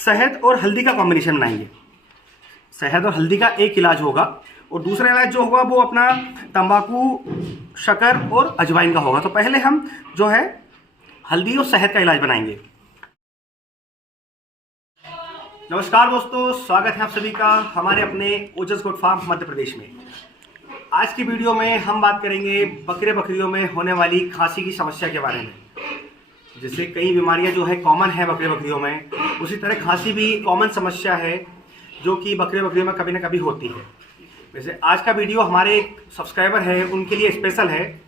शहद और हल्दी का कॉम्बिनेशन बनाएंगे। शहद और हल्दी का एक इलाज होगा और दूसरा इलाज जो होगा वो अपना तंबाकू, शक्कर और अजवाइन का होगा। तो पहले हम जो है हल्दी और शहद का इलाज बनाएंगे। नमस्कार दोस्तों, स्वागत है आप सभी का हमारे अपने ओजस गोट फार्म मध्य प्रदेश में। आज की वीडियो में हम बात करेंगे बकरियों में होने वाली खांसी की समस्या के बारे में। जैसे कई बीमारियां जो है कॉमन है बकरियों में, उसी तरह खांसी भी कॉमन समस्या है जो कि बकरियों में कभी ना कभी होती है। वैसे आज का वीडियो हमारे एक सब्सक्राइबर है उनके लिए स्पेशल है।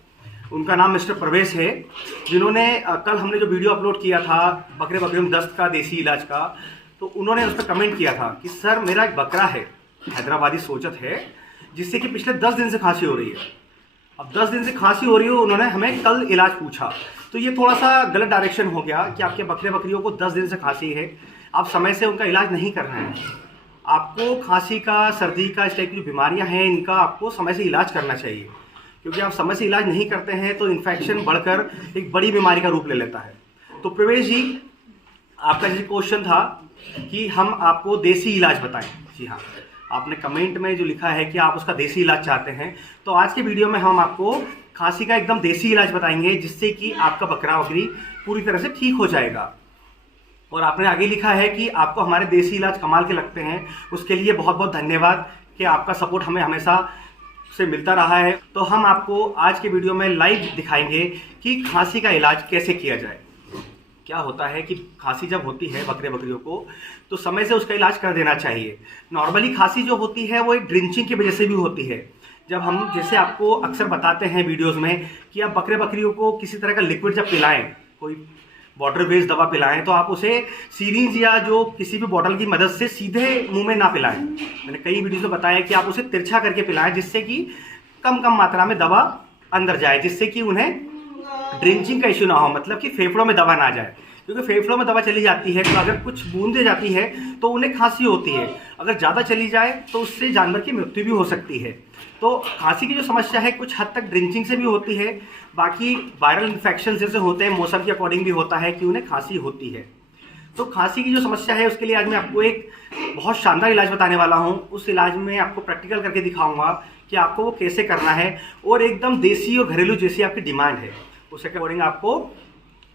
उनका नाम मिस्टर प्रवेश है, जिन्होंने कल हमने जो वीडियो अपलोड किया था बकरियों में दस्त का देसी इलाज का, तो उन्होंने उस पर कमेंट किया था कि सर मेरा एक बकरा है, हैदराबादी सोचत है, जिससे कि पिछले 10 दिन से खांसी हो रही है। अब 10 दिन से खांसी हो रही है, उन्होंने हमें कल इलाज पूछा, तो ये थोड़ा सा गलत डायरेक्शन हो गया कि आपके बकरियों को 10 दिन से खांसी है, आप समय से उनका इलाज नहीं कर रहे हैं। आपको खांसी का, सर्दी का, इस टाइप की जो बीमारियाँ हैं इनका आपको समय से इलाज करना चाहिए, क्योंकि आप समय से इलाज नहीं करते हैं तो इन्फेक्शन बढ़कर एक बड़ी बीमारी का रूप ले लेता है। तो प्रवेश जी, आपका जैसे क्वेश्चन था कि हम आपको देसी इलाज बताएं। जी हाँ, आपने कमेंट में जो लिखा है कि आप उसका देसी इलाज चाहते हैं, तो आज के वीडियो में हम आपको खांसी का एकदम देसी इलाज बताएंगे, जिससे कि आपका बकरी पूरी तरह से ठीक हो जाएगा। और आपने आगे लिखा है कि आपको हमारे देसी इलाज कमाल के लगते हैं, उसके लिए बहुत बहुत धन्यवाद कि आपका सपोर्ट हमें हमेशा से मिलता रहा है। तो हम आपको आज के वीडियो में लाइव दिखाएंगे कि खांसी का इलाज कैसे किया जाए। क्या होता है कि खांसी जब होती है बकरियों को, तो समय से उसका इलाज कर देना चाहिए। नॉर्मली खांसी जो होती है वो एक ड्रिंचिंग की वजह से भी होती है। जब हम जैसे आपको अक्सर बताते हैं वीडियोस में कि आप बकरियों को किसी तरह का लिक्विड जब पिलाएं, कोई वाटर बेस्ड दवा पिलाएं, तो आप उसे सीरीज या जो किसी भी बॉटल की मदद से सीधे मुंह में ना पिलाएं। मैंने कई वीडियोस में बताया कि आप उसे तिरछा करके पिलाएं, जिससे कि कम मात्रा में दवा अंदर जाए, जिससे कि उन्हें ड्रिंचिंग का इश्यू ना हो, मतलब कि फेफड़ों में दवा ना जाए। क्योंकि फेफड़ों में दवा चली जाती है तो अगर कुछ बूंदें जाती है तो उन्हें खांसी होती है, अगर ज़्यादा चली जाए तो उससे जानवर की मृत्यु भी हो सकती है। तो खांसी की जो समस्या है कुछ हद तक ड्रिंचिंग से भी होती है, बाकी वायरल इन्फेक्शन जैसे होते हैं, मौसम के अकॉर्डिंग भी होता है कि उन्हें खांसी होती है। तो खांसी की जो समस्या है उसके लिए आज मैं आपको एक बहुत शानदार इलाज बताने वाला हूँ। उस इलाज में आपको प्रैक्टिकल करके दिखाऊंगा कि आपको वो कैसे करना है, और एकदम देसी और घरेलू जैसी आपकी डिमांड है उसके अकॉर्डिंग आपको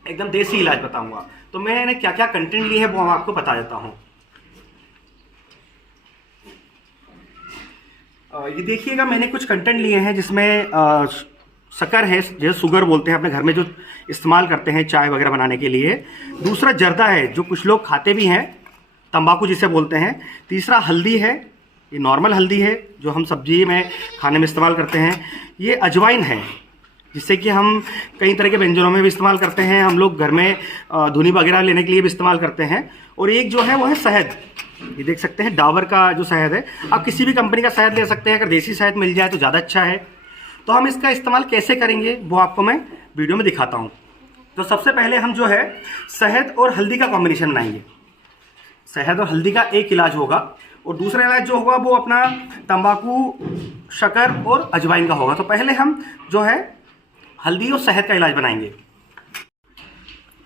एकदम देसी इलाज बताऊंगा। तो मैंने क्या क्या कंटेंट लिए हैं वो हम आपको बता देता हूँ। ये देखिएगा, मैंने कुछ कंटेंट लिए हैं जिसमें शक्कर है, जैसे शुगर बोलते हैं अपने घर में जो इस्तेमाल करते हैं चाय वगैरह बनाने के लिए। दूसरा जर्दा है, जो कुछ लोग खाते भी हैं, तंबाकू जिसे बोलते हैं। तीसरा हल्दी है, ये नॉर्मल हल्दी है जो हम सब्जी में खाने में इस्तेमाल करते हैं। ये अजवाइन है, जिससे कि हम कई तरह के व्यंजनों में भी इस्तेमाल करते हैं, हम लोग घर में धुनी वगैरह लेने के लिए भी इस्तेमाल करते हैं। और एक जो है वो है शहद, ये देख सकते हैं डाबर का जो शहद है। आप किसी भी कंपनी का शहद ले सकते हैं, अगर देसी शहद मिल जाए तो ज़्यादा अच्छा है। तो हम इसका इस्तेमाल कैसे करेंगे वो आपको मैं वीडियो में दिखाता हूँ। तो सबसे पहले हम जो है शहद और हल्दी का कॉम्बिनेशन बनाएंगे। शहद और हल्दी का एक इलाज होगा और दूसरा इलाज जो होगा वो अपना तंबाकू, शक्कर और अजवाइन का होगा। तो पहले हम जो है हल्दी और शहद का इलाज बनाएंगे।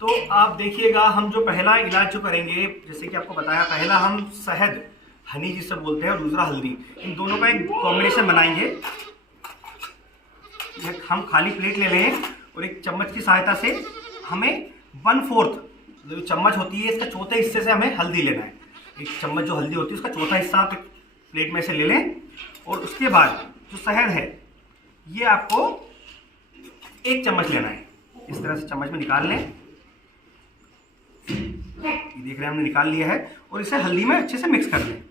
तो आप देखिएगा, हम जो पहला इलाज जो करेंगे, जैसे कि आपको बताया, पहला हम शहद, हनी जिसे बोलते हैं, और दूसरा हल्दी, इन दोनों का एक कॉम्बिनेशन बनाएंगे। हम खाली प्लेट ले लें और एक चम्मच की सहायता से हमें 1/4 जो चम्मच होती है इसका चौथे हिस्से से हमें हल्दी लेना है। एक चम्मच जो हल्दी होती है उसका चौथा हिस्सा आप एक प्लेट में से ले लें, और उसके बाद जो शहद है ये आपको 1 चम्मच लेना है। इस तरह से चम्मच में निकाल लें, ये देख रहे हैं हमने निकाल लिया है, और इसे हल्दी में अच्छे से मिक्स कर लें।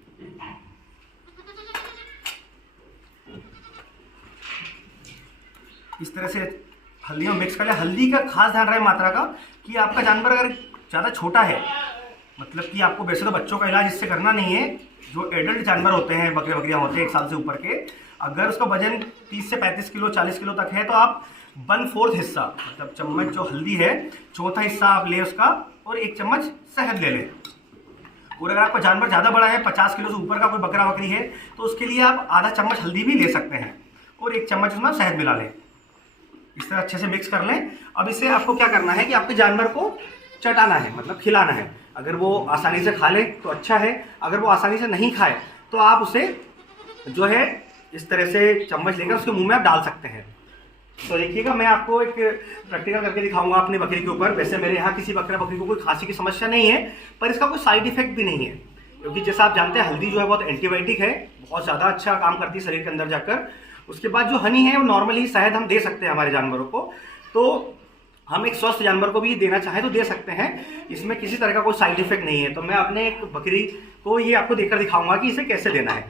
इस तरह से हल्दी में मिक्स कर लें। हल्दी का खास ध्यान रहे मात्रा का कि आपका जानवर अगर ज़्यादा छोटा है, मतलब कि आपको वैसे तो बच्चों का इलाज इससे करना नहीं है, जो एडल्ट जानवर होते हैं, बकरियां होते हैं 1 साल से ऊपर के, अगर उसका वजन 30 से 35 किलो 40 किलो तक है तो आप 1/4 हिस्सा, मतलब चम्मच जो हल्दी है चौथा हिस्सा आप ले उसका, और 1 चम्मच शहद ले लें। और अगर आपका जानवर ज़्यादा बड़ा है, 50 किलो से ऊपर का कोई बकरी है, तो उसके लिए आप आधा चम्मच हल्दी भी ले सकते हैं और 1 चम्मच उसमें शहद मिला लें। इस तरह अच्छे से मिक्स कर लें। अब इसे आपको क्या करना है कि आपके जानवर को चटाना है, मतलब खिलाना है। अगर वो आसानी से खा ले तो अच्छा है, अगर वो आसानी से नहीं खाए तो आप उसे जो है इस तरह से चम्मच लेकर उसके मुंह में आप डाल सकते हैं। तो देखिएगा, मैं आपको एक प्रैक्टिकल करके दिखाऊंगा अपनी बकरी के ऊपर। वैसे मेरे यहाँ किसी बकरी को कोई खांसी की समस्या नहीं है, पर इसका कोई साइड इफेक्ट भी नहीं है, क्योंकि जैसा आप जानते हैं हल्दी जो है बहुत एंटीबायोटिक है, बहुत ज़्यादा अच्छा काम करती है शरीर के अंदर जाकर। उसके बाद जो हनी है वो नॉर्मली शहद हम दे सकते हैं हमारे जानवरों को, तो हम एक स्वस्थ जानवर को भी देना चाहें तो दे सकते हैं, इसमें किसी तरह का कोई साइड इफेक्ट नहीं है। तो मैं अपने एक बकरी को ये आपको देकर दिखाऊंगा कि इसे कैसे देना है।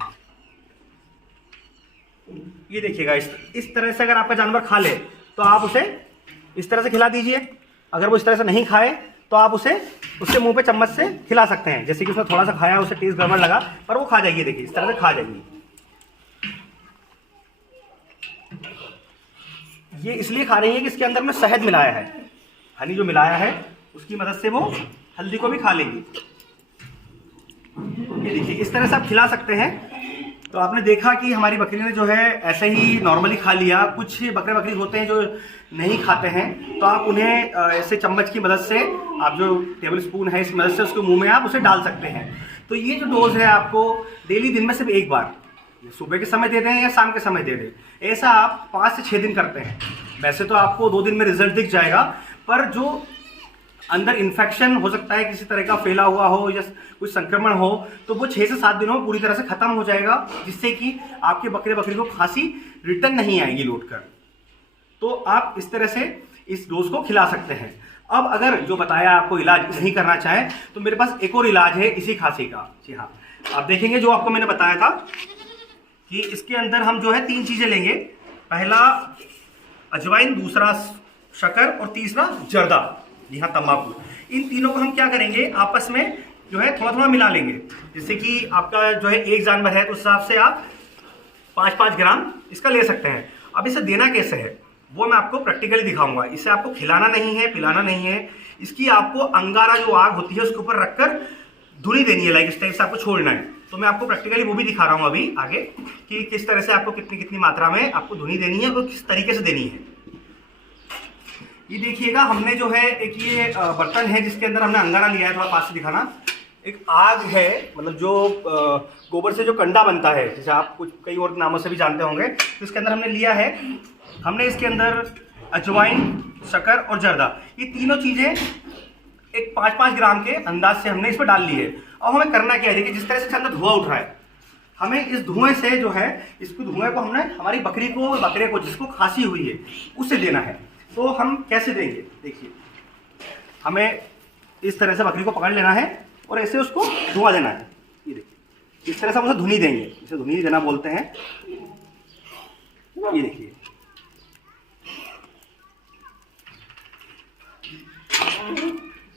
ये देखिएगा, इस तरह से अगर आपका जानवर खा ले तो आप उसे इस तरह से खिला दीजिए। अगर वो इस तरह से नहीं खाए तो आप उसे उसके मुंह पे चम्मच से खिला सकते हैं। जैसे कि उसने थोड़ा सा खाया, उसे टेस्ट गड़बड़ लगा, पर वो खा जाएगी। देखिए इस तरह से खा जाएगी। ये इसलिए खा रही है कि इसके अंदर में शहद मिलाया है, हनी जो मिलाया है उसकी मदद से वो हल्दी को भी खा लेंगी। ये देखिए इस तरह से आप खिला सकते हैं। तो आपने देखा कि हमारी बकरी ने जो है ऐसे ही नॉर्मली खा लिया। कुछ बकरी होते हैं जो नहीं खाते हैं, तो आप उन्हें ऐसे चम्मच की मदद से, आप जो टेबल स्पून है इस मदद से उसके मुंह में आप उसे डाल सकते हैं। तो ये जो डोज है आपको डेली दिन में सिर्फ एक बार, सुबह के समय दे दें या शाम के समय दे दें, ऐसा आप 5 से 6 दिन करते हैं। वैसे तो आपको 2 दिन में रिजल्ट दिख जाएगा, पर जो अंदर इन्फेक्शन हो सकता है किसी तरह का फैला हुआ हो या कुछ संक्रमण हो, तो वो 6 से 7 दिनों में पूरी तरह से खत्म हो जाएगा, जिससे कि आपके बकरी को खांसी रिटर्न नहीं आएगी लौट कर। तो आप इस तरह से इस डोज को खिला सकते हैं। अब अगर जो बताया आपको इलाज नहीं करना चाहे तो मेरे पास एक और इलाज है इसी खांसी का। जी हाँ, आप देखेंगे जो आपको मैंने बताया था कि इसके अंदर हम जो है 3 चीजें लेंगे। पहला अजवाइन, दूसरा शक्कर और तीसरा जर्दा, जी हाँ तंबाकू। इन तीनों को हम क्या करेंगे, आपस में जो है थोड़ा थोड़ा मिला लेंगे। जैसे कि आपका जो है एक जानवर है तो उस हिसाब से आप 5-5 ग्राम इसका ले सकते हैं। अब इसे देना कैसे है वो मैं आपको प्रैक्टिकली दिखाऊंगा। इसे आपको खिलाना नहीं है, पिलाना नहीं है। इसकी आपको अंगारा जो आग होती है उसके ऊपर रखकर धुनी देनी है, लाइक इस टाइप से आपको छोड़ना है। तो मैं आपको प्रैक्टिकली वो भी दिखा रहा हूँ अभी आगे कि किस तरह से आपको कितनी कितनी मात्रा में आपको धुनी देनी है और किस तरीके से देनी है। ये देखिएगा, हमने जो है एक ये बर्तन है जिसके अंदर हमने अंगारा लिया है, थोड़ा पास से दिखाना। एक आग है, मतलब जो गोबर से जो कंडा बनता है, जैसे आप कुछ कई और नामों से भी जानते होंगे, तो इसके अंदर हमने लिया है। हमने इसके अंदर अजवाइन, शक्कर और जर्दा, ये तीनों चीज़ें एक 5-5 ग्राम के अंदाज से हमने इस पर डाल ली है। अब हमें करना क्या है, देखिए जिस तरह से इसके अंदर धुआं उठ रहा है, हमें इस धुएं से जो है इसको धुएं को हमने हमारी बकरे को जिसको खांसी हुई है उसे देना है। तो हम कैसे देंगे, देखिए हमें इस तरह से बकरी को पकड़ लेना है और ऐसे उसको धुआं देना है। ये देखिए इस तरह से हम उसे धुनी देंगे, इसे धुनी देना बोलते हैं। ये देखिए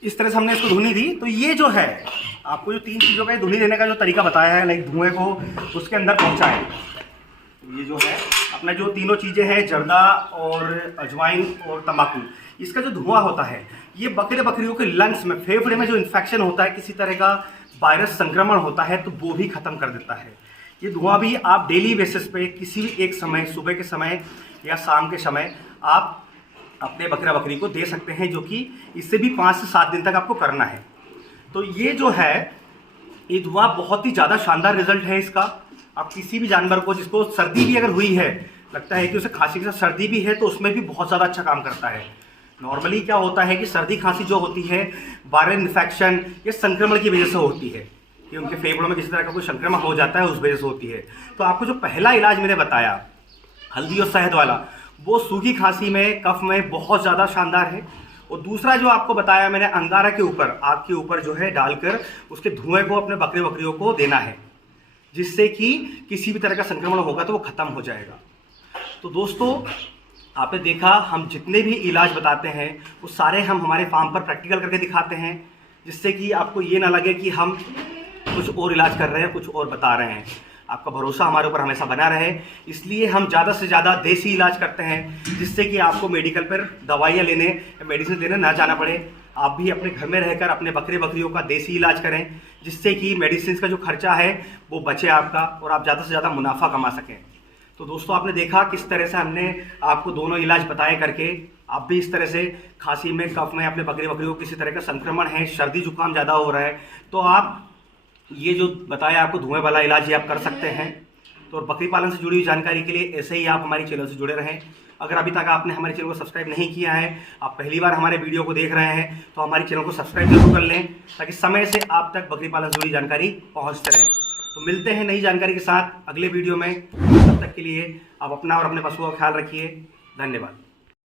इस तरह से हमने इसको धुनी दी। तो ये जो है आपको जो 3 चीज़ों का धुनी देने का जो तरीका बताया है, लाइक धुएं को उसके अंदर पहुंचाए। ये जो है अपना जो तीनों चीज़ें हैं, जर्दा और अजवाइन और तंबाकू, इसका जो धुआं होता है ये बकरियों के लंग्स में, फेफड़े में जो इन्फेक्शन होता है, किसी तरह का वायरस संक्रमण होता है, तो वो भी खत्म कर देता है। ये धुआं भी आप डेली बेसिस पे किसी भी एक समय, सुबह के समय या शाम के समय, आप अपने बकरी को दे सकते हैं, जो कि इससे भी 5 से 7 दिन तक आपको करना है। तो ये जो है ये धुआं बहुत ही ज़्यादा शानदार रिजल्ट है इसका। आप किसी भी जानवर को, जिसको सर्दी भी अगर हुई है, लगता है कि उसे खांसी के साथ सर्दी भी है, तो उसमें भी बहुत ज़्यादा अच्छा काम करता है। नॉर्मली क्या होता है कि सर्दी खांसी जो होती है वायरल इन्फेक्शन या संक्रमण की वजह से होती है, कि उनके फेफड़ों में किसी तरह का कोई संक्रमण हो जाता है, उस वजह से होती है। तो आपको जो पहला इलाज मैंने बताया हल्दी और शहद वाला, वो सूखी खांसी में, कफ में बहुत ज़्यादा शानदार है। और दूसरा जो आपको बताया मैंने, अंगारा के ऊपर, आग के ऊपर जो है डालकर उसके धुएं को अपने बकरियों को देना है, जिससे कि किसी भी तरह का संक्रमण होगा तो वो खत्म हो जाएगा। तो दोस्तों आपने देखा, हम जितने भी इलाज बताते हैं वो सारे हम हमारे फार्म पर प्रैक्टिकल करके दिखाते हैं, जिससे कि आपको ये ना लगे कि हम कुछ और इलाज कर रहे हैं, कुछ और बता रहे हैं। आपका भरोसा हमारे ऊपर हमेशा बना रहे, इसलिए हम ज़्यादा से ज़्यादा देसी इलाज करते हैं, जिससे कि आपको मेडिकल पर दवाइयाँ लेने, मेडिसिन लेने ना जाना पड़े। आप भी अपने घर में रहकर अपने बकरियों का देसी इलाज करें, जिससे कि मेडिसिन का जो खर्चा है वो बचे आपका, और आप ज़्यादा से ज़्यादा मुनाफा कमा सकें। तो दोस्तों आपने देखा किस तरह से हमने आपको दोनों इलाज बताए करके आप भी इस तरह से खांसी में, कफ में अपने बकरियों को किसी तरह का संक्रमण है, सर्दी जुकाम ज़्यादा हो रहा है, तो आप ये जो बताया आपको धुएं वाला इलाज ये आप कर सकते हैं। तो बकरी पालन से जुड़ी हुई जानकारी के लिए ऐसे ही आप हमारे चैनल से जुड़े रहें। अगर अभी तक आपने हमारे चैनल को सब्सक्राइब नहीं किया है, आप पहली बार हमारे वीडियो को देख रहे हैं, तो हमारे चैनल को सब्सक्राइब जरूर कर लें ताकि समय से आप तक बकरी पालन से जुड़ी जानकारी पहुंचते रहे। तो मिलते हैं नई जानकारी के साथ अगले वीडियो में। तब तक के लिए आप अपना और अपने पशुओं का ख्याल रखिए। धन्यवाद।